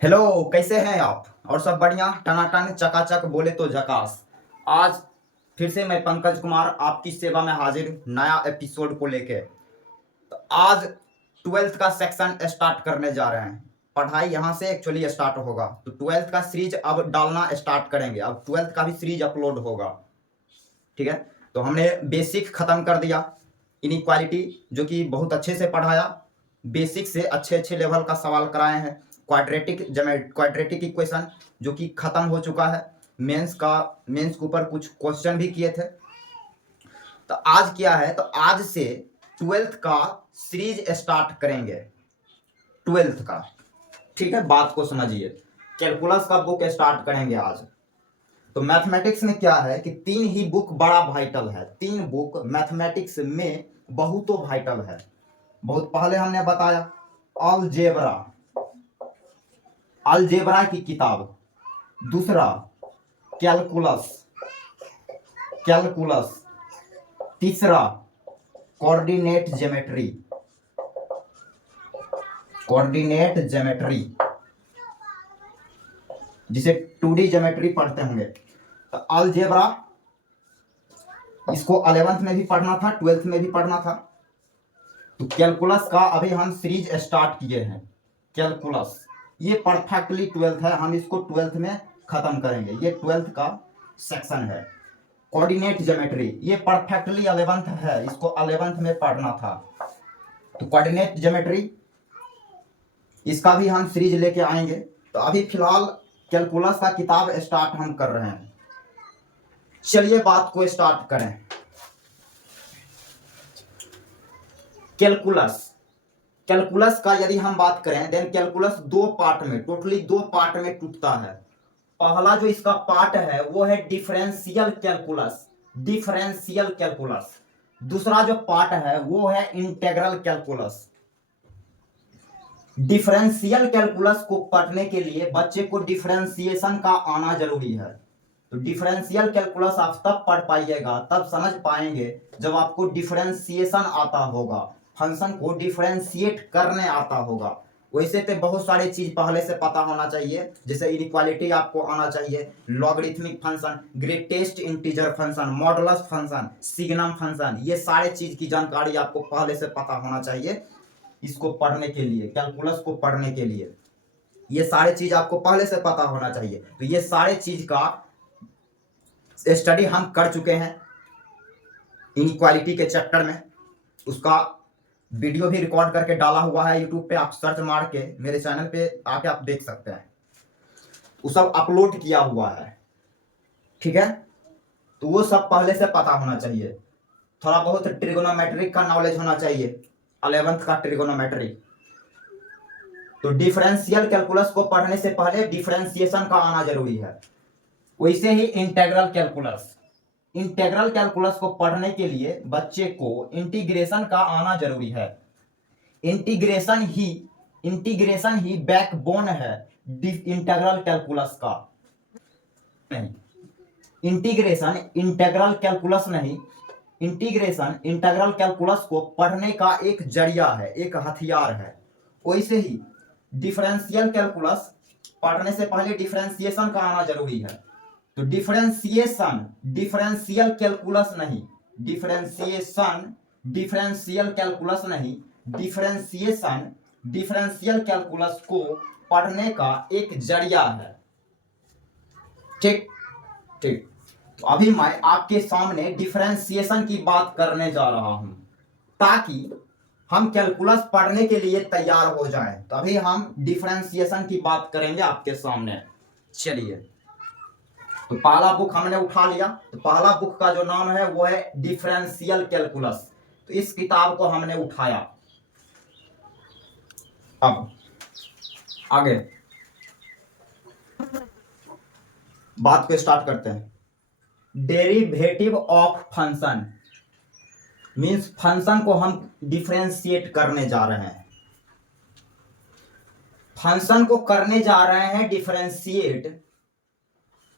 Hello, कैसे हैं आप? और सब बढ़िया, टनाटन चकाचक, बोले तो झकास। आज फिर से मैं पंकज कुमार आपकी सेवा में हाजिर, नया एपिसोड को लेके। तो आज ट्वेल्थ का सेक्शन स्टार्ट करने जा रहे हैं। पढ़ाई यहाँ से एक्चुअली स्टार्ट होगा, तो ट्वेल्थ का सीरीज अब डालना स्टार्ट करेंगे। अब ट्वेल्थ का भी सीरीज अपलोड होगा। ठीक है, तो हमने बेसिक खत्म कर दिया, इनइक्वालिटी जो कि बहुत अच्छे से पढ़ाया। बेसिक से अच्छे अच्छे लेवल का सवाल कराए हैं। क्वाड्रेटिक इक्वेशन जो कि खत्म हो चुका है। मेंस के ऊपर कुछ क्वेश्चन भी किए थे। तो आज क्या है, तो आज से ट्वेल्थ का सीरीज स्टार्ट करेंगे, ट्वेल्थ का। ठीक है, बात को समझिए। कैलकुलस का बुक स्टार्ट करेंगे आज। तो मैथमेटिक्स में क्या है कि तीन ही बुक बड़ा वाइटल है। तीन बुक मैथमेटिक्स में बहुत वाइटल है। बहुत पहले हमने बताया अलजेब्रा, अलजेब्रा की किताब। दूसरा कैलकुलस, कैलकुलस। तीसरा कोऑर्डिनेट ज्योमेट्री, कोऑर्डिनेट ज्योमेट्री जिसे 2D ज्योमेट्री पढ़ते होंगे। तो अलजेब्रा इसको 11th में भी पढ़ना था, 12th में भी पढ़ना था। तो कैलकुलस का अभी हम सीरीज स्टार्ट किए हैं। कैलकुलस ये परफेक्टली 12th है, हम इसको 12th में खत्म करेंगे। ये 12th का सेक्शन है। कोऑर्डिनेट ज्योमेट्री ये परफेक्टली 11th है, इसको 11th में पढ़ना था। तो कोऑर्डिनेट ज्योमेट्री इसका भी हम सीरीज लेके आएंगे। तो अभी फिलहाल कैलकुलस का किताब स्टार्ट हम कर रहे हैं। चलिए बात को स्टार्ट करें। कैलकुलस, कैलकुलस का यदि हम बात करें, देन कैलकुलस दो पार्ट में, टोटली दो पार्ट में टूटता है। पहला जो इसका पार्ट है वो है डिफरेंशियल कैलकुलस, डिफरेंशियल कैलकुलस। दूसरा जो पार्ट है वो है इंटीग्रल कैलकुलस। डिफरेंशियल कैलकुलस को पढ़ने के लिए बच्चे को डिफरेंशिएशन का आना जरूरी है। तो डिफरेंशियल कैलकुलस आप तब पढ़ पाइएगा, तब समझ पाएंगे जब आपको डिफरेंशिएशन आता होगा, फंक्शन को डिफरेंशिएट करने आता होगा। वैसे तो बहुत सारी चीज पहले से पता होना चाहिए, जैसे इनइक्वालिटी आपको आना चाहिए, logarithmic function, greatest integer function, modulus function, signum function, ये सारे चीज की जानकारी आपको पहले से पता होना चाहिए। इसको पढ़ने के लिए, कैलकुलस को पढ़ने के लिए ये सारे चीज आपको पहले से पता होना चाहिए। तो ये सारे चीज का स्टडी हम कर चुके हैं इनइक्वालिटी के चैप्टर में। उसका वीडियो भी रिकॉर्ड करके डाला हुआ है यूट्यूब पे, आप सर्च मार के मेरे चैनल पे आके आप देख सकते हैं। वो सब अपलोड किया हुआ है। ठीक है, तो वो सब पहले से पता होना चाहिए। थोड़ा बहुत ट्रिगोनोमेट्रिक का नॉलेज होना चाहिए, 11th का ट्रिगोनोमेट्री। तो डिफरेंशियल कैलकुलस को पढ़ने से पहले डिफरेंशिएशन का आना जरूरी है। वैसे ही इंटीग्रल कैलकुलस, इंटीग्रल कैलकुलस को पढ़ने के लिए बच्चे को इंटीग्रेशन का आना जरूरी है। इंटीग्रेशन ही बैकबोन है इंटीग्रल कैलकुलस का। नहीं, इंटीग्रेशन इंटीग्रल कैलकुलस नहीं, इंटीग्रेशन इंटीग्रल कैलकुलस को पढ़ने का एक जरिया है, एक हथियार है। वैसे ही डिफरेंशियल कैलकुलस पढ़ने से पहले डिफरेंशिएशन का आना जरूरी है। तो डिफरेंशिएशन, डिफरेंशियल कैलकुलस नहीं, डिफरेंशिएशन डिफरेंशियल कैलकुलस नहीं, डिफरेंशिएशन डिफरेंशियल कैलकुलस को पढ़ने का एक जरिया है। ठीक ठीक, तो अभी मैं आपके सामने डिफरेंशिएशन की बात करने जा रहा हूं, ताकि हम कैलकुलस पढ़ने के लिए तैयार हो जाएं। तो अभी हम डिफरेंशिएशन की बात करेंगे आपके सामने। चलिए, तो पहला बुक हमने उठा लिया। तो पहला बुक का जो नाम है वो है डिफरेंशियल कैलकुलस। तो इस किताब को हमने उठाया। अब आगे बात को स्टार्ट करते हैं। Derivative of function means function को हम डिफरेंशिएट करने जा रहे हैं। फंक्शन को करने जा रहे हैं डिफरेंशिएट।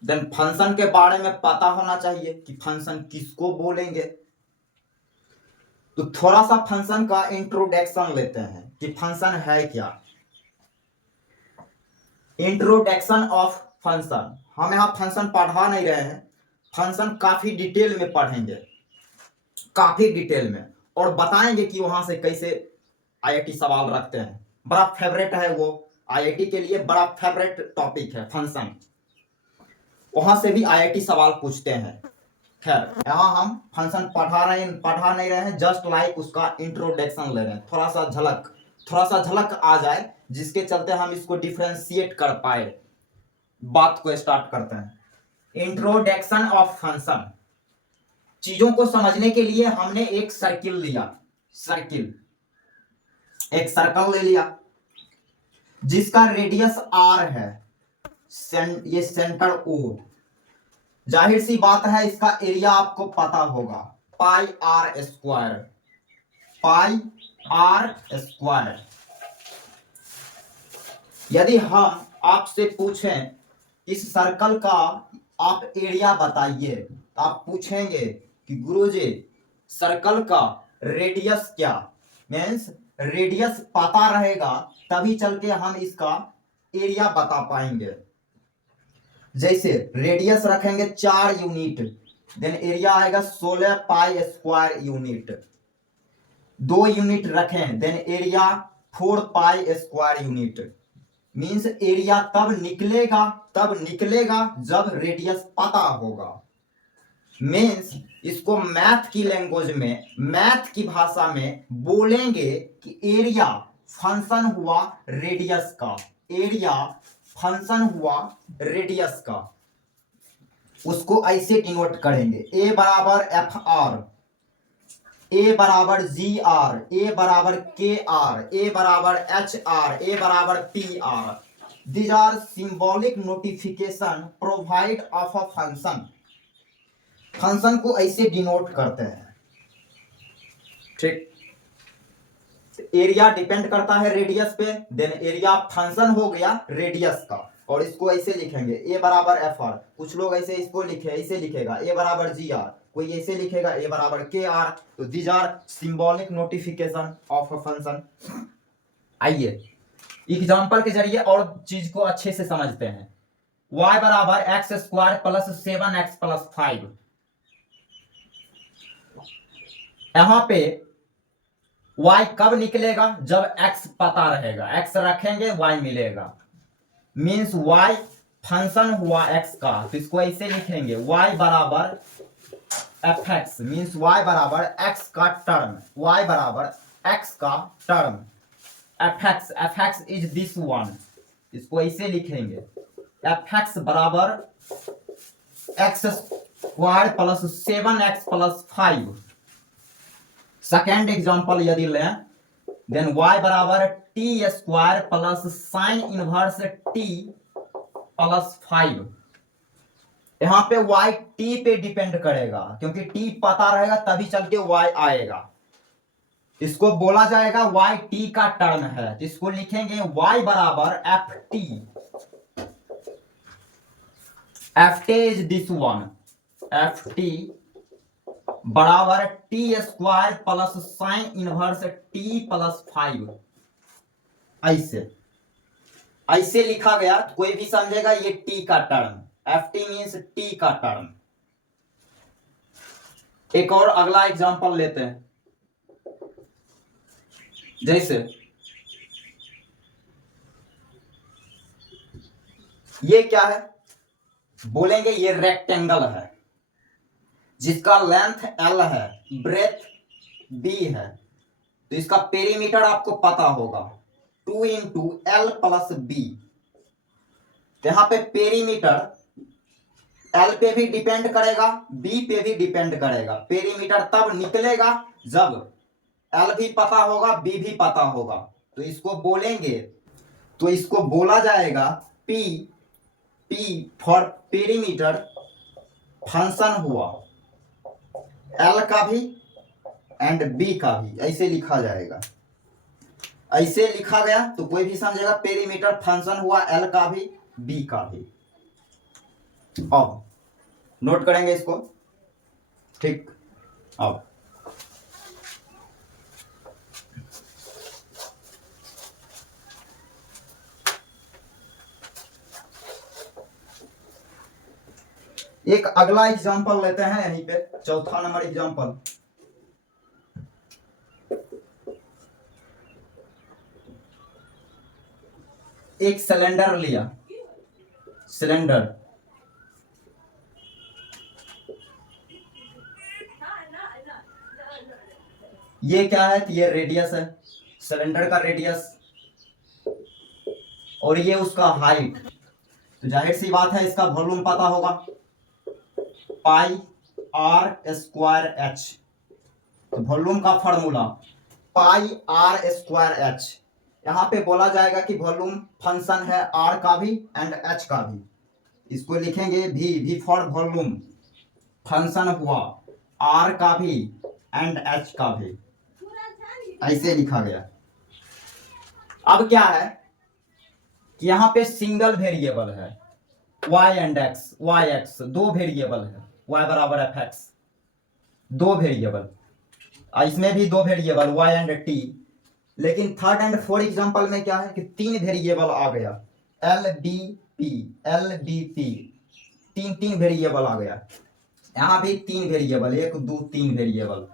देन फंक्शन के बारे में पता होना चाहिए कि फंक्शन किसको बोलेंगे। तो थोड़ा सा फंक्शन का इंट्रोडक्शन लेते हैं कि फंक्शन है क्या। Introduction of function. हम यहाँ फंक्शन पढ़ा नहीं रहे हैं, फंक्शन काफी डिटेल में पढ़ेंगे, काफी डिटेल में, और बताएंगे कि वहां से कैसे आईआईटी सवाल रखते हैं। बड़ा फेवरेट है वो, आईआईटी के लिए बड़ा फेवरेट टॉपिक है फंक्शन, वहां से भी आईआईटी सवाल पूछते हैं। खैर यहाँ हम फंक्शन पढ़ा नहीं रहे हैं, जस्ट लाइक उसका इंट्रोडक्शन ले रहे हैं, थोड़ा सा झलक आ जाए, जिसके चलते हम इसको डिफरेंशिएट कर पाए। बात को स्टार्ट करते हैं। Introduction of function. चीजों को समझने के लिए हमने एक सर्किल लिया, एक सर्कल ले लिया जिसका रेडियस आर है, ये सेंटर ओ। जाहिर सी बात है इसका एरिया आपको पता होगा, पाई आर स्क्वायर। यदि हम आपसे पूछें इस सर्कल का आप एरिया बताइए, तो आप पूछेंगे कि गुरुजी सर्कल का रेडियस क्या, मीन्स रेडियस पता रहेगा तभी चल के हम इसका एरिया बता पाएंगे। जैसे रेडियस रखेंगे 4 यूनिट, देन एरिया आएगा 16 पाई स्क्वायर यूनिट। 2 यूनिट रखें, then area 4 pi square unit. Means area तब निकलेगा जब रेडियस पता होगा। मींस इसको मैथ की लैंग्वेज में, मैथ की भाषा में बोलेंगे कि एरिया फंक्शन हुआ रेडियस का, एरिया फंक्शन हुआ रेडियस का। उसको ऐसे डिनोट करेंगे, ए बराबर एफ आर, ए बराबर जी आर, ए बराबर के आर, ए बराबर एच आर, ए बराबर P R. These are symbolic notification provide of a function. Function को ऐसे डिनोट करते हैं, ठीक। एरिया डिपेंड करता है रेडियस पे, देन एरिया फंक्शन हो गया रेडियस का, और इसको ऐसे लिखेंगे ए बराबर एफ आर। कुछ लोग ऐसे इसको ऐसे लिखेगा ए बराबर जी आर, कोई ऐसे लिखेगा ए बराबर के आर। तो these are symbolic notification of a function. आइए एग्जांपल के जरिए और चीज को अच्छे से समझते हैं। y बराबर x square plus 7x plus 5। यहां पे y कब निकलेगा, जब x पता रहेगा, x रखेंगे y मिलेगा। मींस y फंक्शन हुआ x का, तो इसको ऐसे लिखेंगे y बराबर fx, मींस y बराबर x का टर्म, y बराबर x का term fx is this one. इसको ऐसे लिखेंगे fx बराबर x square plus 7x plus 5। Second example यदि लें, देन y बराबर T square plus sine inverse T plus 5। यहां पे y t पे डिपेंड करेगा, क्योंकि t पता रहेगा तभी चल के y आएगा। इसको बोला जाएगा y t का टर्म है, तो इसको लिखेंगे y बराबर ft is this one, ft बराबर T square plus sine inverse T plus 5। ऐसे लिखा गया, तो कोई भी समझेगा ये टी का टर्म, ft मींस टी का टर्म। एक और अगला एग्जांपल लेते हैं। जैसे ये क्या है, बोलेंगे ये रेक्टेंगल है जिसका लेंथ L है, ब्रेथ B है, तो इसका पेरीमीटर आपको पता होगा 2 इंटू L प्लस B। यहां पे पेरीमीटर L पे भी डिपेंड करेगा, B पे भी डिपेंड करेगा। पेरीमीटर तब निकलेगा जब L भी पता होगा, B भी पता होगा, तो इसको बोलेंगे, तो इसको बोला जाएगा P फॉर पेरीमीटर फंक्शन हुआ L का भी एंड B का भी, ऐसे लिखा जाएगा। ऐसे लिखा गया तो कोई भी समझेगा पेरीमीटर फंक्शन हुआ L का भी B का भी। अब नोट करेंगे इसको, ठीक। अब एक अगला एग्जांपल लेते हैं यहीं पे, चौथा नंबर एग्जांपल। एक सिलेंडर लिया, सिलेंडर, ये क्या है, ये रेडियस है, सिलेंडर का रेडियस, और ये उसका हाइट। तो जाहिर सी बात है इसका वॉल्यूम पता होगा, पाई आर स्क्वायर एच। तो वॉल्यूम का formula pi R square H. यहाँ पे बोला जाएगा कि वॉल्यूम फंक्शन है आर का भी एंड एच का भी। इसको लिखेंगे वी फॉर वॉल्यूम, फंक्शन हुआ आर का भी एंड एच का भी, ऐसे लिखा गया। अब क्या है कि यहाँ पे सिंगल वेरिएबल है y and x, y x दो वेरिएबल है, y बराबर एफ एक्स, दो वेरिएबल, इसमें भी दो वेरिएबल y एंड t। लेकिन थर्ड एंड फोर्थ एग्जांपल में क्या है कि तीन वेरिएबल आ गया, एल बी पी, तीन वेरिएबल आ गया। यहाँ भी तीन वेरिएबल, एक दो तीन वेरिएबल।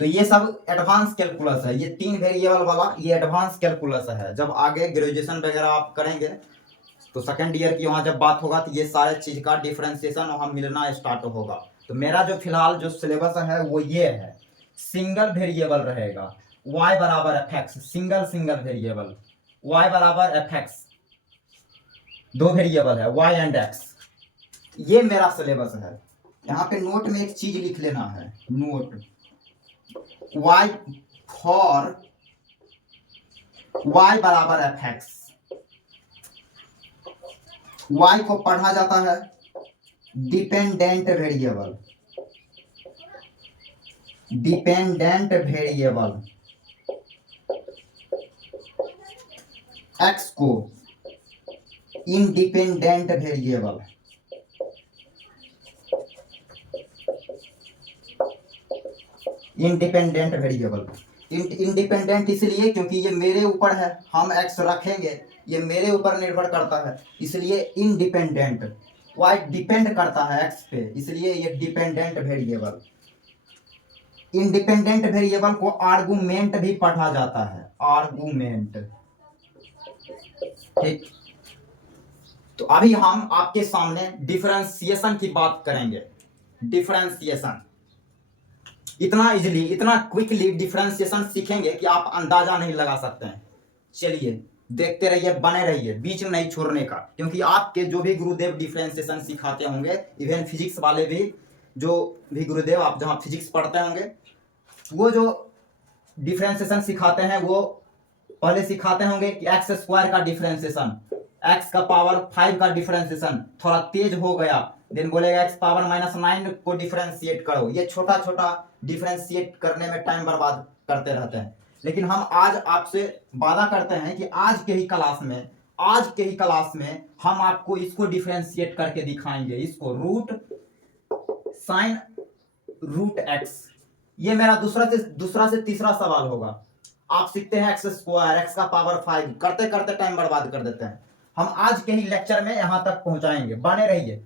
तो ये सब एडवांस कैलकुलस है, ये तीन वेरिएबल वाला ये एडवांस कैलकुलस है। जब आगे ग्रेजुएशन वगैरह आप करेंगे तो सेकंड ईयर की वहां जब बात होगा तो ये सारे चीज का डिफरेंशिएशन वहां मिलना स्टार्ट होगा। तो मेरा जो फिलहाल जो सिलेबस है वो ये है, सिंगल वेरिएबल रहेगा, y बराबर F x, single variable, y बराबर एफ एक्स, दो वेरिएबल है y एंड x। ये मेरा सिलेबस है। यहाँ पे नोट में एक चीज लिख लेना है, नोट y फॉर y बराबर एफ एक्स। y को पढ़ा जाता है dependent variable, dependent variable, x को independent variable. Independent variable, independent इसलिए क्योंकि ये मेरे ऊपर है, हम x रखेंगे, ये मेरे ऊपर निर्भर करता है इसलिए इंडिपेंडेंट। y डिपेंड करता है x पे इसलिए ये डिपेंडेंट वेरिएबल। इंडिपेंडेंट वेरिएबल को आर्गुमेंट भी पढ़ा जाता है, आर्गुमेंट। ठीक, तो अभी हम आपके सामने डिफरेंशिएशन की बात करेंगे। डिफरेंशिएशन इतना इजीली, इतना क्विकली डिफरेंशिएशन सीखेंगे कि आप अंदाजा नहीं लगा सकते हैं। चलिए देखते रहिए, बने रहिए, बीच में नहीं छोड़ने का, क्योंकि आपके जो भी गुरुदेव डिफरेंशिएशन सिखाते होंगे, इवन फिजिक्स वाले भी, जो भी गुरुदेव आप जहाँ फिजिक्स पढ़ते होंगे, वो जो डिफरेंशिएशन सिखाते हैं वो पहले सिखाते होंगे कि एक्स स्क्वायर का डिफरेंशिएशन, एक्स का पावर 5 का डिफरेंशिएशन, थोड़ा तेज हो गया देन बोलेगा एक्स पावर -9 को डिफरेंशिएट करो। ये छोटा छोटा डिफरेंशिएट करने में टाइम बर्बाद करते रहते हैं। लेकिन हम आज आपसे वादा करते हैं कि आज के ही क्लास में हम आपको इसको डिफरेंशिएट करके दिखाएंगे, इसको रूट साइन रूट एक्स। ये मेरा दूसरा से तीसरा सवाल होगा। आप सीखते हैं एक्स स्क्वायर, एक्स का पावर 5, करते करते टाइम बर्बाद कर देते हैं। हम आज के ही लेक्चर में यहां तक पहुंचाएंगे, बने रहिए।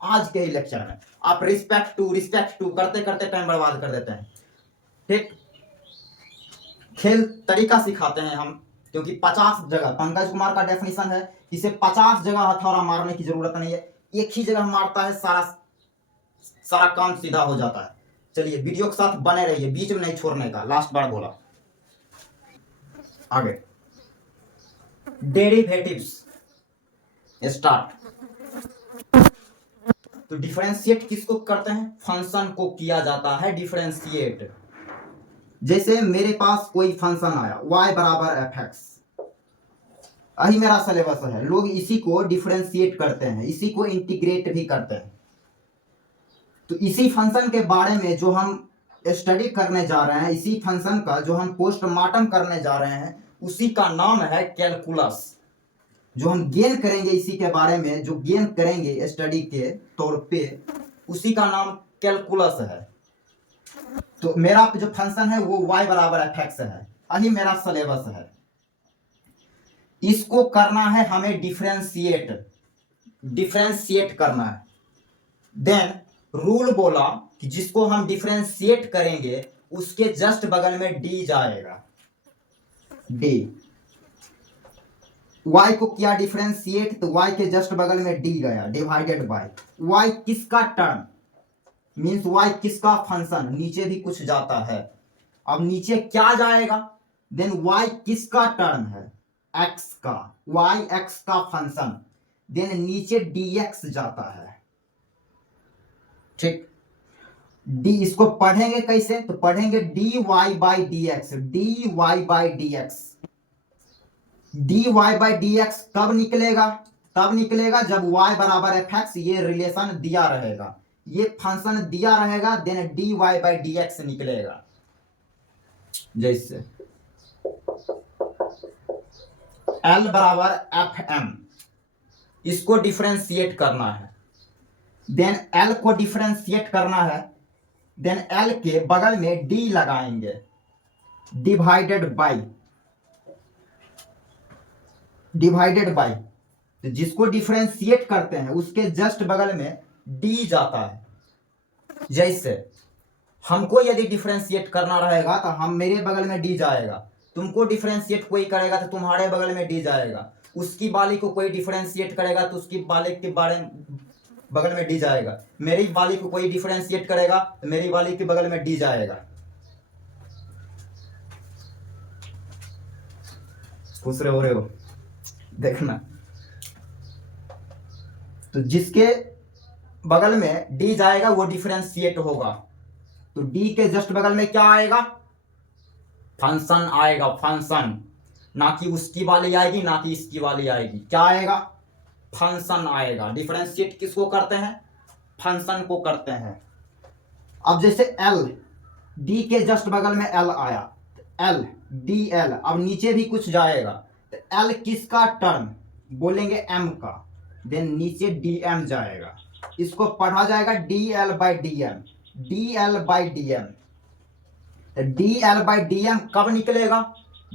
आज के ही लेक्चर में आप रिस्पेक्ट टू करते करते टाइम बर्बाद कर देते हैं। ठीक, खेल तरीका सिखाते हैं हम, क्योंकि 50 जगह, पंकज कुमार का डेफिनेशन है, इसे 50 जगह हथौड़ा मारने की जरूरत नहीं है, एक ही जगह मारता है, सारा काम सीधा हो जाता है। चलिए वीडियो के साथ बने रहिए, बीच में नहीं छोड़ने का, लास्ट बार बोला। आगे डेरिवेटिव्स स्टार्ट। तो डिफरेंशिएट किसको करते हैं, फंक्शन को किया जाता है डिफरेंशिएट। जैसे मेरे पास कोई फंक्शन आया y बराबर एफ एक्स, यही मेरा सिलेबस है, लोग इसी को डिफरेंशिएट करते हैं, इसी को इंटीग्रेट भी करते हैं। तो इसी फंक्शन के बारे में जो हम स्टडी करने जा रहे हैं, इसी फंक्शन का जो हम पोस्टमार्टम करने जा रहे हैं, उसी का नाम है कैलकुलस। जो हम गेन करेंगे इसी के बारे में, जो गेन करेंगे स्टडी के तौर पे, उसी का नाम कैलकुलस है। तो मेरा जो फंक्शन है वो y बराबर एफ एक्स है, यही मेरा सिलेबस है। इसको करना है हमें डिफरेंशिएट करना है। देन रूल बोला कि जिसको हम डिफरेंशिएट करेंगे उसके जस्ट बगल में डी जाएगा, डी। y को किया डिफरेंशिएट तो y के जस्ट बगल में d गया, डिवाइडेड बाय y किसका टर्म, मींस y किसका फंक्शन, नीचे भी कुछ जाता है। अब नीचे क्या जाएगा, देन y किसका टर्म है, x का, y x का फंक्शन, देन नीचे dx जाता है। ठीक, d इसको पढ़ेंगे कैसे, तो पढ़ेंगे dy by dx, dy by dx। dy by dx कब निकलेगा, तब निकलेगा जब y बराबर fx, ये रिलेशन दिया रहेगा, ये फंक्शन दिया रहेगा, देन dy बाई dx निकलेगा। जैसे L बराबर fm, इसको डिफरेंशिएट करना है, देन L को डिफरेंशिएट करना है, देन L के बगल में D लगाएंगे, डिवाइडेड बाई, डिवाइडेड बाई, तो जिसको डिफरेंशिएट करते हैं उसके जस्ट बगल में D जाता है। जैसे हमको यदि डिफरेंशिएट करना रहेगा तो हम, मेरे बगल में D जाएगा, तुमको डिफरेंशिएट कोई करेगा तो तुम्हारे बगल में D जाएगा, उसकी बाली को कोई डिफरेंशिएट करेगा तो उसकी बाली के बगल में D जाएगा, मेरी बाली को कोई डिफरेंशिएट करेगा तो मेरी बाली के बगल में D जाएगा। खुश रहे हो देखना, तो जिसके बगल में D जाएगा वो डिफरेंशिएट होगा, तो D के जस्ट बगल में क्या आएगा, फंक्शन आएगा, फंक्शन, ना कि उसकी वाली आएगी ना कि इसकी वाली आएगी, क्या आएगा, फंक्शन आएगा। डिफरेंशिएट किसको करते हैं, फंक्शन को करते हैं। अब जैसे L, D के जस्ट बगल में L आया, L DL, अब नीचे भी कुछ जाएगा, तो L किसका टर्म, बोलेंगे M का, देन नीचे DM जाएगा, इसको पढ़ा जाएगा DL by DM, DL by DM। DL by DM कब निकलेगा,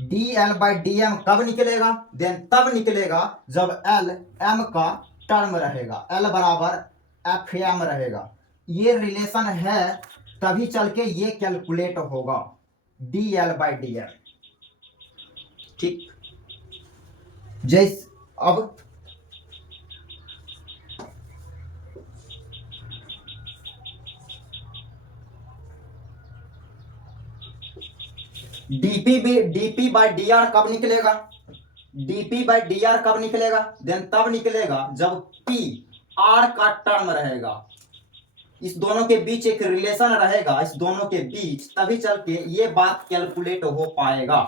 DL बाई DM कब निकलेगा, देन तब निकलेगा जब L M का टर्म रहेगा, L बराबर FM रहेगा, ये रिलेशन है तभी चल के ये कैलकुलेट होगा, DL बाई DM। ठीक, जैसे अब dp बाई dr कब निकलेगा, dp बाई dr कब निकलेगा, देन तब निकलेगा जब p r का टर्म रहेगा, इस दोनों के बीच एक रिलेशन रहेगा, इस दोनों के बीच, तभी चल के ये बात कैलकुलेट हो पाएगा।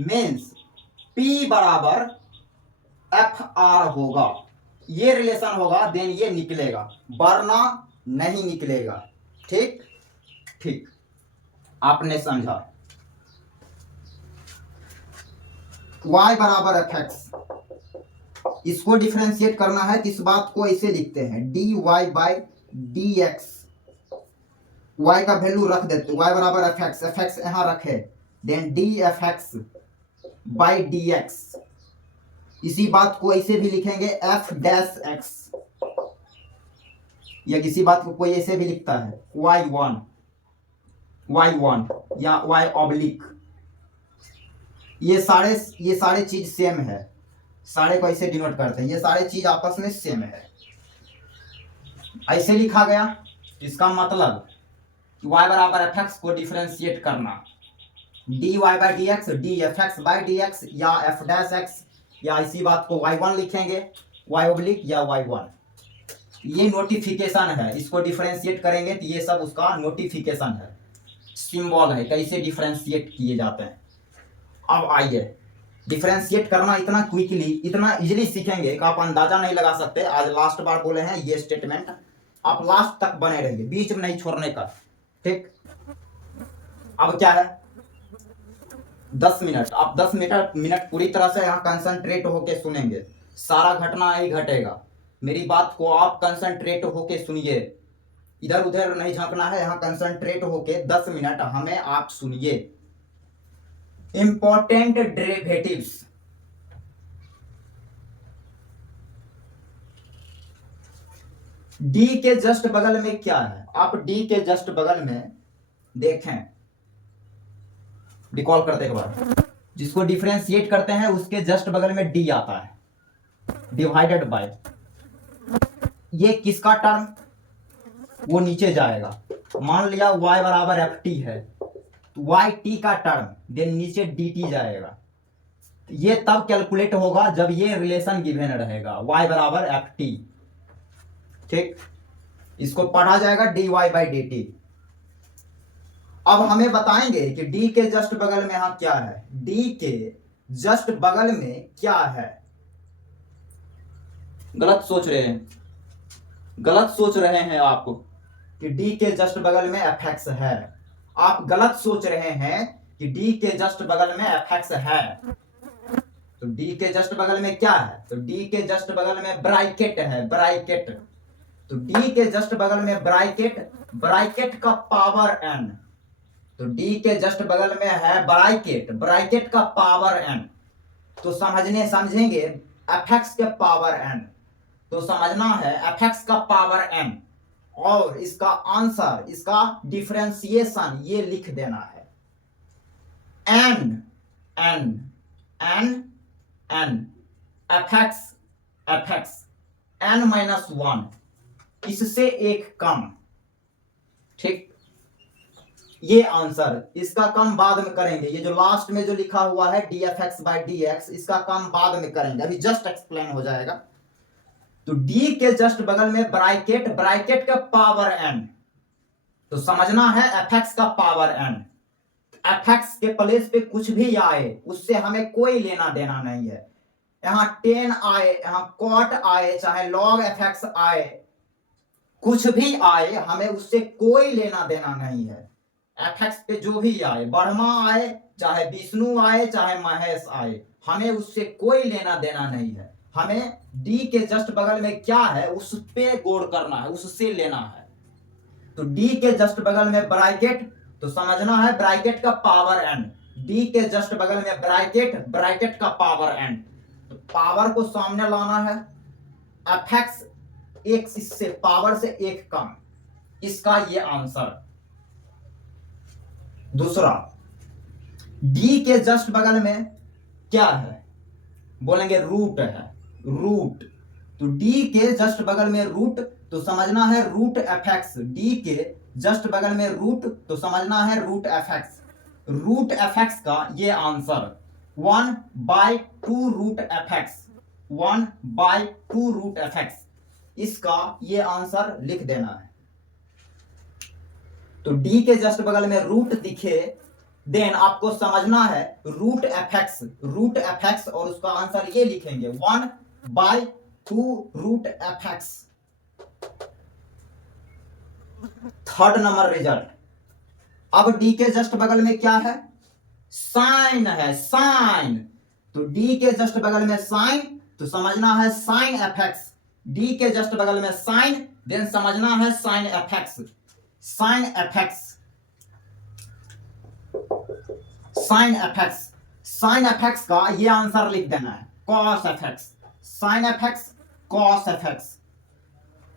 मीन्स p बराबर fr होगा, ये रिलेशन होगा, देन ये निकलेगा, वरना नहीं निकलेगा। ठीक ठीक, आपने समझा। y बराबर fx, इसको डिफरेंशिएट करना है तो इस बात को ऐसे लिखते हैं dy बाई dx, y का वैल्यू रख देते, y बराबर fx, fx यहां रखे, देन dfx बाई dx, इसी बात को ऐसे भी लिखेंगे f डैश x, या किसी बात को कोई ऐसे भी लिखता है y1 या y ऑब्लिक, ये सारे चीज सेम है, सारे को ऐसे डिनोट करते हैं, ये सारे चीज आपस में सेम है, ऐसे लिखा गया। इसका मतलब y बराबर fx को डिफरेंशिएट करना, dy by dx, dfx by dx, या f डैश x, या इसी बात को y1 लिखेंगे, y ऑब्लिक या y1, ये नोटिफिकेशन है, इसको डिफरेंशिएट करेंगे तो ये सब उसका नोटिफिकेशन है, सिंबल है, कैसे डिफरेंशिएट किए जाते हैं। अब आइए डिफरेंशिएट करना इतना क्विकली, इतना इजीली सीखेंगे कि आप अंदाजा नहीं लगा सकते। आज लास्ट बार बोले हैं ये स्टेटमेंट, आप लास्ट तक बने रहिए, बीच में नहीं छोड़ने का। ठीक, अब क्या है, 10 मिनट, आप 10 मिनट पूरी तरह से यहाँ कंसंट्रेट होके सुनेंगे, सारा घटना ही घटेगा, मेरी बात को आप कंसंट्रेट होके सुनिए, इधर उधर नहीं झांकना है, यहाँ कंसंट्रेट होके 10 मिनट हमें आप सुनिए। इंपॉर्टेंट डेरिवेटिव्स, डी के जस्ट बगल में क्या है, आप डी के जस्ट बगल में देखें, रिकॉल करते एक बार, जिसको डिफरेंशिएट करते हैं उसके जस्ट बगल में डी आता है, डिवाइडेड बाय ये किसका टर्म, वो नीचे जाएगा। मान लिया y बराबर एफ टी है, तो वाई टी का टर्म देन नीचे डी टी जाएगा। ये तब कैलकुलेट होगा जब ये रिलेशन गिवन रहेगा y बराबर एफ टी। ठीक, इसको पढ़ा जाएगा dy बाई डी टी। अब हमें बताएंगे कि d के जस्ट बगल में यहाँ क्या है, d के जस्ट बगल में क्या है। गलत सोच रहे हैं, गलत सोच रहे हैं आप कि d के जस्ट बगल में fx है। आप गलत सोच रहे हैं कि d के जस्ट बगल में fx है। तो d के जस्ट बगल में क्या है, तो d के जस्ट बगल में ब्रैकेट है, ब्रैकेट। तो d के जस्ट बगल में ब्रैकेट, ब्रैकेट का पावर n। तो d के जस्ट बगल में है ब्रैकेट, ब्रैकेट का पावर n। तो समझेंगे fx के पावर n, तो समझना है fx का पावर n, और इसका आंसर, इसका डिफरेंशिएशन ये लिख देना है n n n n fx fx n minus 1 इससे एक कम। ठीक, ये आंसर, इसका कम बाद में करेंगे। ये जो लास्ट में जो लिखा हुआ है dfx बाई dx, इसका कम बाद में करेंगे, अभी जस्ट एक्सप्लेन हो जाएगा। तो d के जस्ट बगल में ब्रैकेट, ब्रैकेट का पावर n, तो समझना है fx का पावर n। fx के प्लेस पे कुछ भी आए उससे हमें कोई लेना देना नहीं है। यहाँ tan आए, यहाँ cot आए, चाहे log fx आए, कुछ भी आए हमें उससे कोई लेना देना नहीं है। fx पे जो भी आए, वर्मा आए, चाहे विष्णु आए, चाहे महेश आए, हमें उससे कोई लेना देना नहीं है। हमें d के जस्ट बगल में क्या है उस पे गौर करना है, उससे लेना है। तो d के जस्ट बगल में ब्रैकेट, तो समझना है ब्रैकेट का पावर n। d के जस्ट बगल में ब्रैकेट, ब्रैकेट का पावर n, तो पावर को सामने लाना है। fx एक इससे पावर से एक कम, इसका ये आंसर। दूसरा, d के जस्ट बगल में क्या है, बोलेंगे रूट है, रूट। तो d के जस्ट बगल में रूट, तो समझना है रूट fx। d के जस्ट बगल में रूट, तो समझना है रूट fx। रूट fx का ये answer 1/2 root fx, 1/2 root fx, इसका ये आंसर लिख देना है। तो d के जस्ट बगल में रूट दिखे, देन आपको समझना है रूट fx, रूट fx, और उसका आंसर ये लिखेंगे 1/2 root fx। Third number result. अब d के जस्ट बगल में क्या है, साइन है, साइन। तो d के जस्ट बगल में साइन, तो समझना है साइन fx। d के जस्ट बगल में साइन, देन समझना है sine fx, sine fx, sine fx। Sine fx का ये आंसर लिख देना है cos fx, sine fx, cos fx।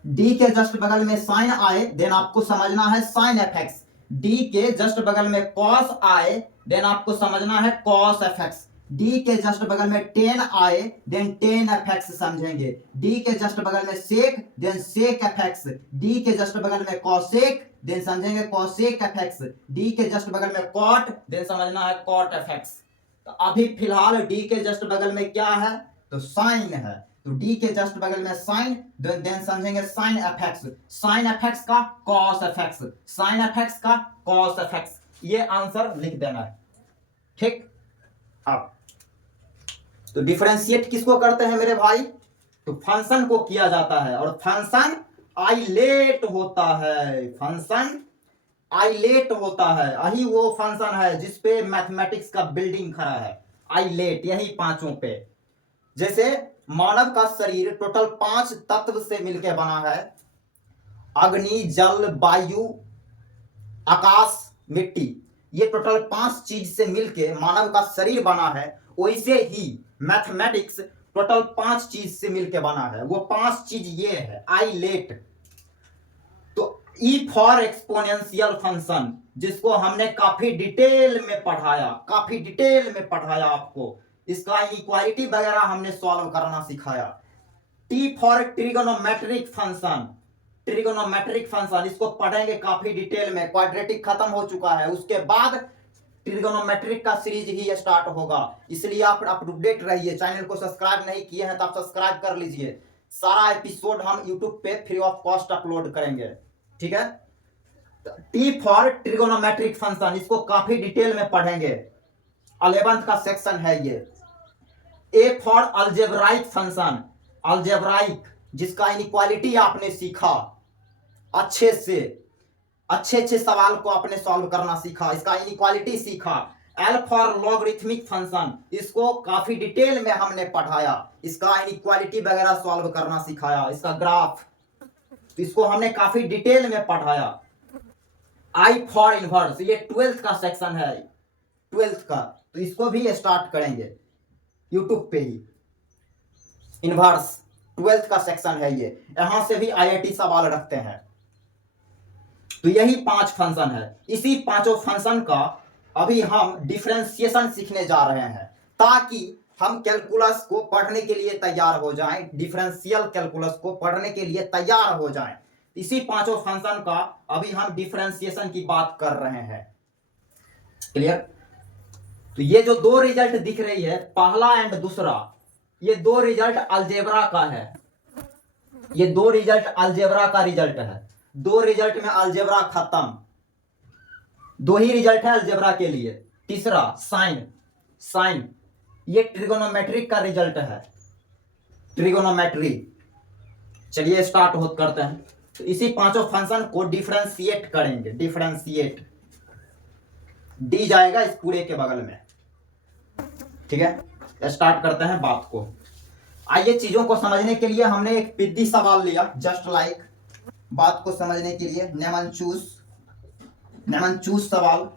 d के जस्ट बगल में साइन आए, देन आपको समझना है साइन fx। d के जस्ट बगल में cos आए, देन आपको समझना है cos fx। d के जस्ट बगल में tan आए, देन tan fx समझेंगे। d के जस्ट बगल में sec, then sec fx। d के जस्ट बगल में cosec, देन समझेंगे cosec fx। d के जस्ट बगल में cot, देन समझना है cot fx। तो अभी फिलहाल d के जस्ट बगल में क्या है, तो साइन है। तो d के जस्ट बगल में साइन, देन समझेंगे साइन fx, साइन fx का cos fx, साइन fx का cos fx। ये आंसर लिख देना है। ठीक, अब तो डिफरेंशिएट किसको करते हैं मेरे भाई, तो फंक्शन को किया जाता है, और फंक्शन आइलेट होता है, फंक्शन आइलेट होता है। यही वो फंक्शन है जिसपे मैथमेटिक्स का बिल्डिंग खड़ा है, आइलेट, यही पांचों पे। जैसे मानव का शरीर टोटल 5 तत्व से मिलकर बना है, अग्नि, जल, वायु, आकाश, मिट्टी। ये टोटल 5 चीज से मिलके मानव का शरीर बना है। वैसे ही मैथमेटिक्स टोटल 5 चीज से मिलके बना है। वो 5 चीज ये है, आइलेट। ई फॉर एक्सपोनेंशियल फंक्शन, जिसको हमने काफी डिटेल में पढ़ाया आपको, इसका इक्वालिटी वगैरह हमने सॉल्व करना सिखाया। टी फॉर ट्रिगोनोमेट्रिक फंक्शन, इसको पढ़ेंगे काफी डिटेल में। क्वाड्रेटिक खत्म हो चुका है, उसके बाद ट्रिगोनोमेट्रिक का सीरीज ही स्टार्ट होगा, इसलिए आप अपडेट रहिए। चैनल को सब्सक्राइब नहीं किए हैं तो आप सब्सक्राइब कर लीजिए। सारा एपिसोड हम यूट्यूब पे फ्री ऑफ कॉस्ट अपलोड करेंगे, ठीक है। टी फॉर ट्रिगोनोमेट्रिक फंक्शन, इसको काफी डिटेल में पढ़ेंगे, 11th का सेक्शन है ये। A for algebraic function, algebraic जिसका इनइक्वालिटी आपने सीखा, अच्छे सवाल को आपने सॉल्व करना सीखा, इसका इनइक्वालिटी सीखा। एल फॉर लॉगरिथमिक फंक्शन, इसको काफी डिटेल में हमने पढ़ाया, इसका इनइक्वालिटी वगैरह सॉल्व करना सिखाया, इसका ग्राफ, इसको हमने काफी डिटेल में पढ़ाया। आई फॉर इनवर्स, ये 12th का सेक्शन है, 12th का, तो इसको भी स्टार्ट करेंगे यूट्यूब पे ही। इनवर्स 12th का सेक्शन है ये, यहां से भी आईआईटी सवाल रखते हैं। तो यही 5 फंक्शन है। इसी पांचों फंक्शन का अभी हम डिफरेंशिएशन सीखने जा रहे हैं, ताकि हम कैलकुलस को पढ़ने के लिए तैयार हो जाएं, डिफरेंशियल कैलकुलस को पढ़ने के लिए तैयार हो जाएं। इसी पांचों फंक्शन का अभी हम डिफरेंशिएशन की बात कर रहे हैं, क्लियर। तो ये जो दो रिजल्ट दिख रही है, पहला एंड दूसरा, ये दो रिजल्ट अलजेब्रा का है, ये दो रिजल्ट अलजेब्रा का रिजल्ट है। दो रिजल्ट में अलजेब्रा खत्म, दो ही रिजल्ट है अलजेब्रा के लिए। तीसरा साइन, ये ट्रिगोनोमेट्रिक का रिजल्ट है, ट्रिगोनोमेट्री। चलिए स्टार्ट करते हैं। तो इसी पांचों फंक्शन को डिफरेंशिएट करेंगे, डिफरेंशिएट, डी जाएगा इस पूरे के बगल में, ठीक है। स्टार्ट करते हैं बात को। आइए, चीजों को समझने के लिए हमने एक पिद्दी सवाल लिया, जस्ट लाइक, बात को समझने के लिए नेमन चूज सवाल।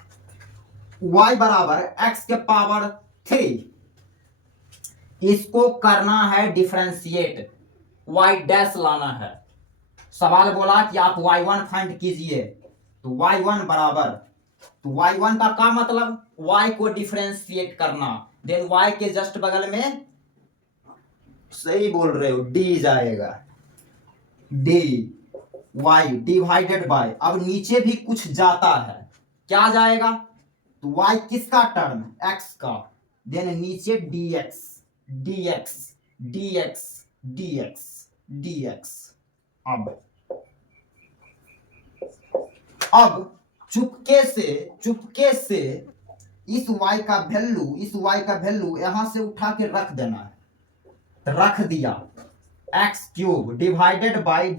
y बराबर x के पावर 3, इसको करना है डिफरेंशिएट, y डैश लाना है। सवाल बोला कि आप y1 फाइंड कीजिए, तो y1 बराबर, तो y1 का क्या मतलब, y को डिफरेंशिएट करना, देन y के जस्ट बगल में, सही बोल रहे हो, d जाएगा, d y डिवाइडेड बाय, अब नीचे भी कुछ जाता है, क्या जाएगा, तो y किसका टर्म, x का, देन नीचे dx। अब चुपके से इस y का वैल्यू यहां से उठा के रख देना है, रख दिया, x cube divided by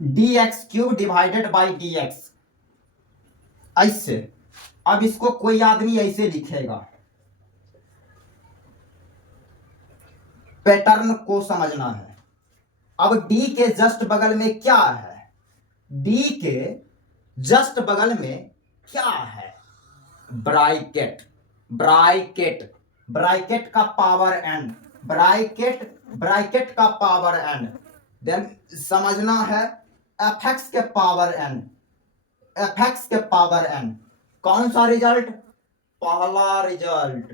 dx cube divided by dx, ऐसे। अब इसको कोई आदमी ऐसे लिखेगा, पैटर्न को समझना है। अब d के जस्ट बगल में क्या है, d के जस्ट बगल में क्या है, ब्रैकेट का पावर n, ब्रैकेट का पावर n, देन समझना है fx के पावर n, कौन सा रिजल्ट, पहला रिजल्ट।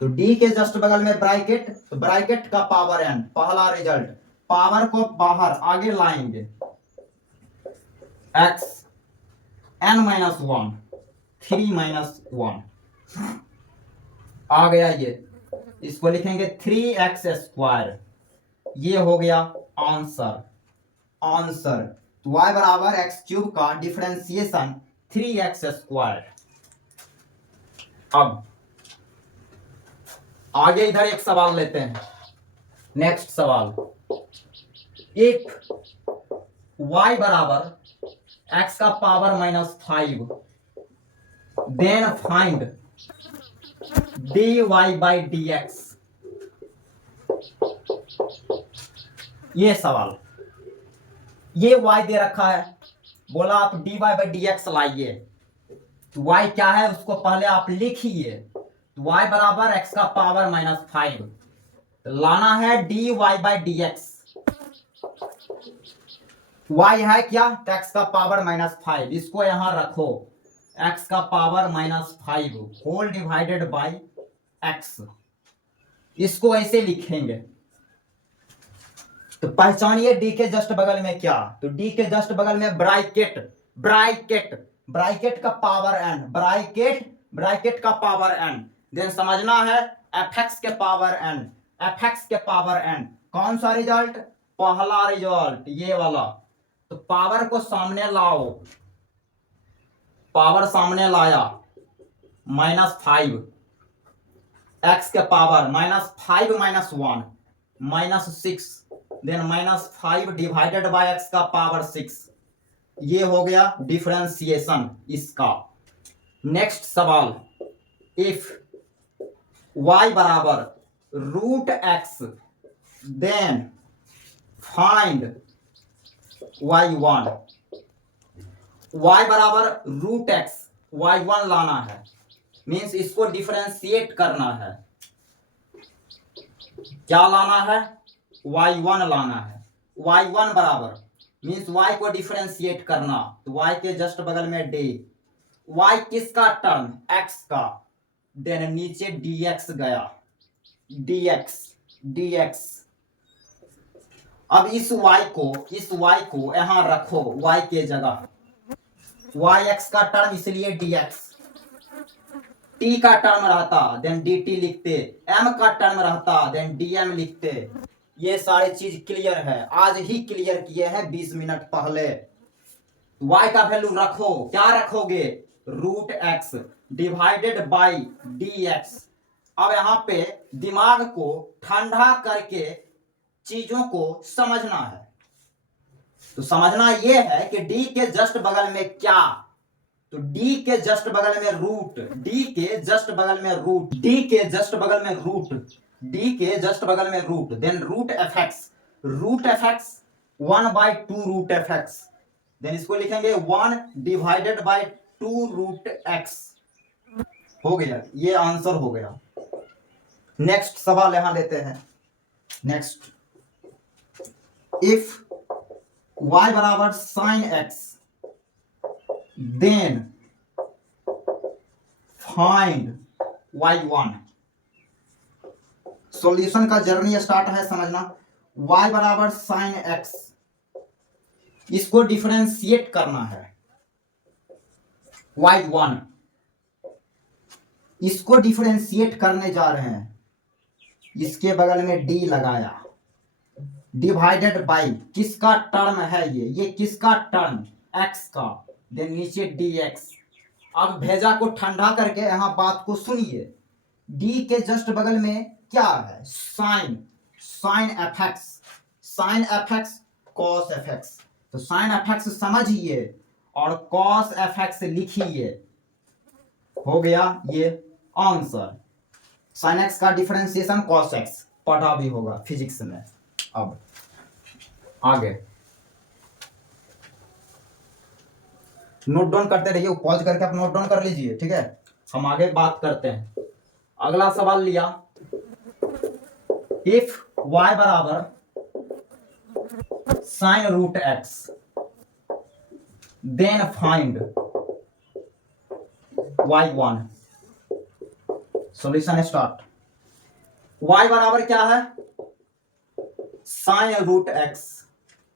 तो d के जस्ट बगल में ब्रैकेट, तो ब्रैकेट का पावर n, पहला रिजल्ट। पावर को बाहर आगे लाएंगे, x n-1, 3-1 आ गया ये, इसको लिखेंगे 3x², ये हो गया आंसर। तो y बराबर x³ का डिफरेंशिएशन 3x²। अब आगे इधर एक सवाल लेते हैं, नेक्स्ट सवाल। इफ y बराबर x का power -5, then find dy by dx। ये सवाल, ये y दे रखा है, बोला आप dy बाई dx लाइए, तो y क्या है उसको पहले आप लिखिए। तो y बराबर x का पावर -5, तो लाना है dy बाई dx, y है क्या, तो x का पावर -5, इसको यहां रखो, x का power -5 whole divided by x, इसको ऐसे लिखेंगे। तो पहचानिए d के जस्ट बगल में क्या, तो d के जस्ट बगल में ब्रैकेट, ब्रैकेट ब्रैकेट का पावर n, ब्रैकेट का पावर n, देन समझना है fx के पावर n, fx के पावर n। कौन सा रिजल्ट, पहला रिजल्ट ये वाला। तो पावर को सामने लाओ, पावर सामने लाया, -5, x के power -5 -1 -6, then -5 divided by x का पावर 6, ये हो गया डिफरेंशिएशन इसका। नेक्स्ट सवाल, इफ y बराबर √x then find y1, y बराबर √x, y1 लाना है, मीन्स इसको डिफरेंशिएट करना है। क्या लाना है, y1 लाना है। y1 बराबर मीन्स y को डिफरेंशिएट करना, तो y के जस्ट बगल में d, y किसका टर्म, x का, देन नीचे dx गया, dx। अब इस y को यहां रखो y के जगह, yx का टर्म इसलिए dx, t का टर्म रहता देन dt लिखते, m का टर्म रहता देन dm लिखते। ये सारी चीज क्लियर है, आज ही क्लियर किए हैं 20 मिनट पहले। y का वैल्यू रखो, क्या रखोगे, √x डिवाइडेड बाई dx। अब यहां पे दिमाग को ठंडा करके चीजों को समझना है। तो समझना यह है कि d के जस्ट बगल में क्या, तो d के जस्ट बगल में रूट, d के जस्ट बगल में रूट, d के जस्ट बगल में रूट, d के जस्ट बगल में root, then √fx, √fx 1/2 √fx, then इसको लिखेंगे 1 डिवाइडेड बाई 2 √x। हो गया, ये आंसर हो गया। नेक्स्ट सवाल यहां लेते हैं। नेक्स्ट, इफ y बराबर sin x then find y1। Solution का जर्नी स्टार्ट है, समझना। y बराबर sin x, इसको डिफरेंशिएट करना है, y1 इसको डिफरेंशिएट करने जा रहे हैं, इसके बगल में d लगाया, डिवाइडेड बाई किसका टर्म है, ये किसका टर्म, x का, देन नीचे dx। अब भेजा को ठंडा करके यहां बात को सुनिए, d के जस्ट बगल में क्या है, sin fx cos fx, तो sin fx समझिए और cos fx लिखिए, हो गया ये आंसर। sin x का डिफरेंशिएशन cos x पढ़ा भी होगा फिजिक्स में। अब आगे नोट डाउन करते रहिए, पॉज करके आप नोट डाउन कर लीजिए, ठीक है। हम आगे बात करते हैं। अगला सवाल लिया, इफ y बराबर sin √x then find y1। Solution start. y बराबर क्या है, sin √x,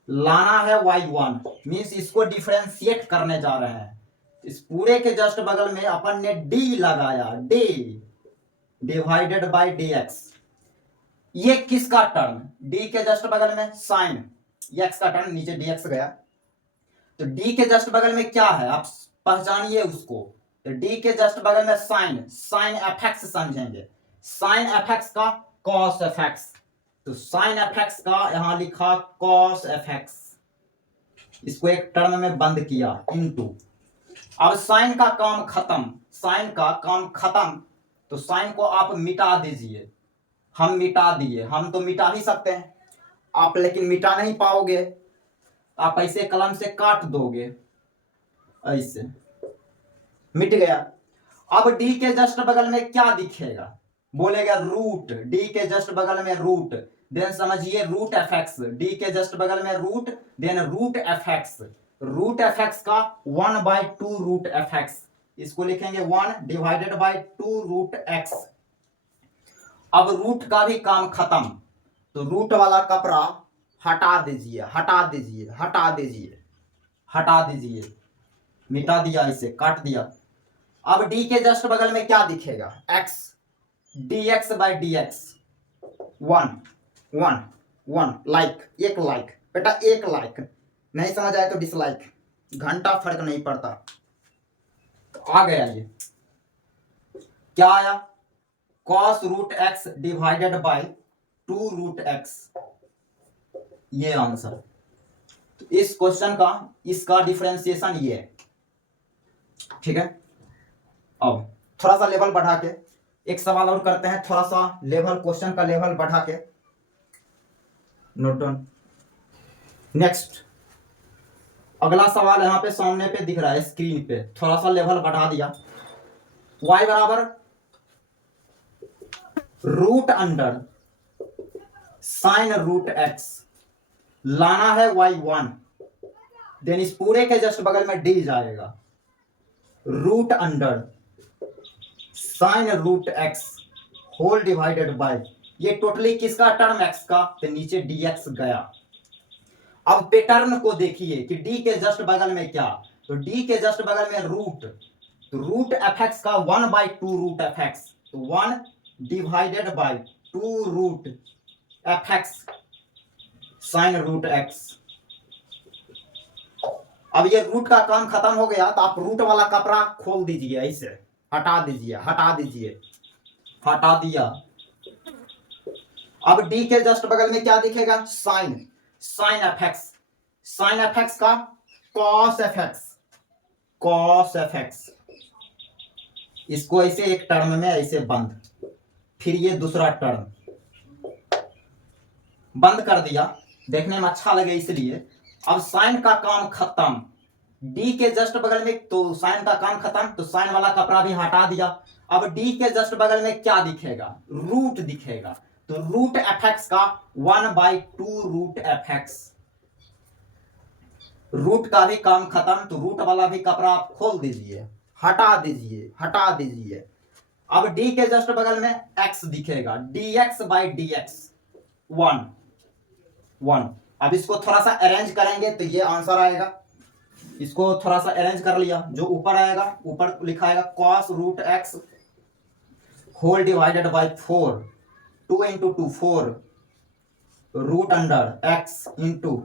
लाना है y1, मींस इसको डिफरेंशिएट करने जा रहे हैं। इस पूरे के जस्ट बगल में अपन ने d लगाया, d डिवाइडेड बाय dx। ये किसका टर्म, d के जस्ट बगल में sin x का टर्म, नीचे dx गया, तो d के जस्ट बगल में क्या है, आप पहचानिए उसको। तो d के जस्ट बगल में sin fx समझेंगे, sin fx का cos fx, तो sin fx का यहां लिखा cos fx, इसको एक टर्म में बंद किया इनटू। अब sin का काम खत्म, तो sin को आप मिटा दीजिए। हम मिटा दिए, हम तो मिटा ही सकते हैं, आप लेकिन मिटा नहीं पाओगे, आप ऐसे कलम से काट दोगे, ऐसे मिट गया। अब d के जस्ट बगल में क्या दिखेगा, बोलेगा रूट, डी के जस्ट बगल में रूट, देन समझिए रूट एफ एक्स, डी के जस्ट बगल में root, then root F X, root F x का 1/2 रूट एफ एक्स, इसको लिखेंगे 1/2 रूट एक्स। अब रूट का भी काम खत्म, तो रूट वाला कपड़ा हटा दीजिए, हटा दीजिए, हटा दीजिए, हटा दीजिए, मिटा दिया, इसे काट दिया। अब डी के जस्ट बगल में क्या दिखेगा, एक्स, dx/dx 1 1 1 लाइक, एक लाइक बेटा, एक लाइक, नहीं समझ आए तो डिसलाइक, घंटा फर्क नहीं पड़ता। तो आ गया ये क्या आया, cos root X divided by 2 root X, ये आंसर। तो इस क्वेश्चन का इसका डिफरेंशिएशन ये है, ठीक है। अब थोड़ा सा लेवल बढ़ा के एक सवाल और करते हैं, थोड़ा सा लेवल, क्वेश्चन का लेवल बढ़ा के, नोट डाउन। नेक्स्ट अगला सवाल यहां पे सामने पे दिख रहा है स्क्रीन पे, थोड़ा सा लेवल बढ़ा दिया। y बराबर root under sine root X, लाना है y1, देन इस पूरे के जस्ट बगल में d जाएगा, root under sine root X whole divided by, ये टोटली किसका टर्म x का, तो नीचे dx गया। अब पैटर्न को देखिए कि d के जस्ट बगल में क्या, तो d के जस्ट बगल में रूट, तो रूट एफ एक्स का 1/2 रूट एफ एक्स, तो 1 divided by 2 root F x sine root X. अब ये रूट का काम खत्म हो गया, तो आप रूट वाला कपड़ा खोल दीजिए, ऐसे हटा दीजिए, हटा दीजिए, हटा दिया। अब डी के जस्ट बगल में क्या दिखेगा, sine, sine f x, sine f x का cos f x, cos f x, इसको ऐसे एक टर्म में ऐसे बंद, फिर ये दूसरा टर्म बंद कर दिया, देखने में अच्छा लगे इसलिए। अब साइन का काम खत्म, डी के जस्ट बगल में, तो साइन का काम खत्म, तो साइन वाला कपड़ा भी हटा दिया। अब डी के जस्ट बगल में क्या दिखेगा, रूट दिखेगा, तो रूट एफ एक्स का 1/2 रूट एफ एक्स, रूट का भी काम खत्म, तो रूट वाला भी कपड़ा आप खोल दीजिए, हटा दीजिए, हटा दीजिए। अब डी के जस्ट बगल में एक्स दिखेगा, dx/dx 1 1। अब इसको थोड़ा सा अरेंज करेंगे तो ये आंसर आएगा, इसको थोड़ा सा अरेंज कर लिया, जो ऊपर आएगा, ऊपर लिखा आएगा cos root X whole divided by 4, 2 into 2 4 root under X into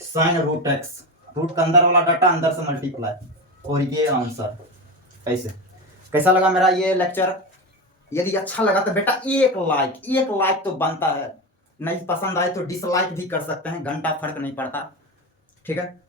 sine root X, root का अंदर वाला डाटा अंदर से मल्टीप्लाई, और ये आंसर। ऐसे कैसा लगा मेरा ये लेक्चर, यदि अच्छा लगा तो बेटा एक लाइक तो बनता है, नहीं पसंद आए तो डिसलाइक भी कर सकते हैं, घंटा फर्क नहीं पड़ता, ठीक है।